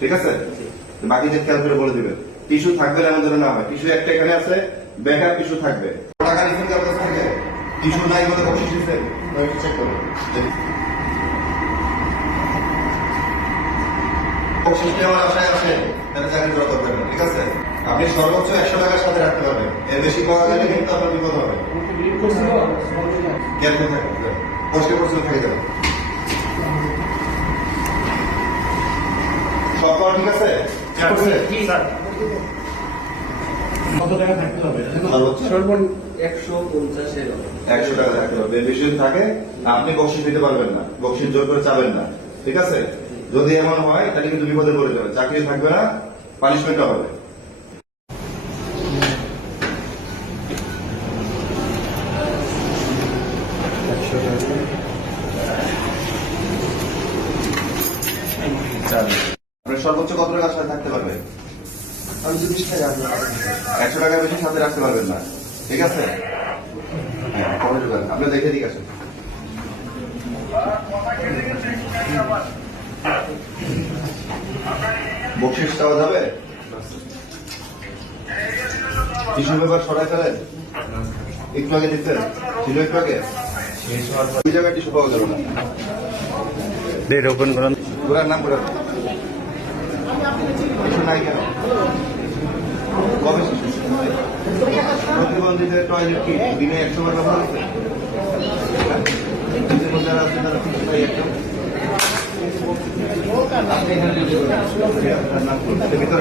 ঠিক আছে? বাকিদের খেয়াল করে বলে দিবেন। টিস্যু থাকবে না এমন যেন না হয়। টিস্যু একটা এখানে আছে ব্যাকআপ টিস্যু থাকবে। টাকা টিস্যু নাই বলে বসে দিচ্ছেন চেক করুন। বকশিসটি আমার আশায় আছে তাহলে চাকরি করা দরকার ঠিক আছে? আপনি সর্বোচ্চ একশো টাকার সাথে রাখতে পারবেন। এর বেশি পাওয়া গেলে কিন্তু আপনার বিপদ হবে। কষ্টে থেকে যাবে। সব ঠিক আছে? কত টাকা থাকতে হবে? সর্বন একশো পঞ্চাশের একশো টাকা থাকতে হবে। বেশি থাকে আপনি বকশিস দিতে পারবেন না। বকশিস জোর করে চাবেন না। ঠিক আছে? যদি এমন হয় তাহলে কিন্তু বিপদে পড়ে যাবে চাকরি থাকবে না পানিশমেন্টটা হবে। সর্বোচ্চ কত টাকার সাথে থাকতে পারবে? আমি টাকা একশো টাকার বেশি সাথে রাখতে পারবেন না। ঠিক আছে? হ্যাঁ কবে? আপনি দেখে ঠিক আছে বকশিস চাওয়া যাবে? টিস্যু পেপার সরাই ফেলেন? একটু আগে দিচ্ছেন ছিল একটু আগে? ওই জায়গায় টিস্যু পাওয়া যাবে না। ঘোরার নাম করে নাই কেন? কবে? প্রতিবন্ধীদের টয়লেট কি দিনে একশো বার ব্যবহার হচ্ছে? ভিতরে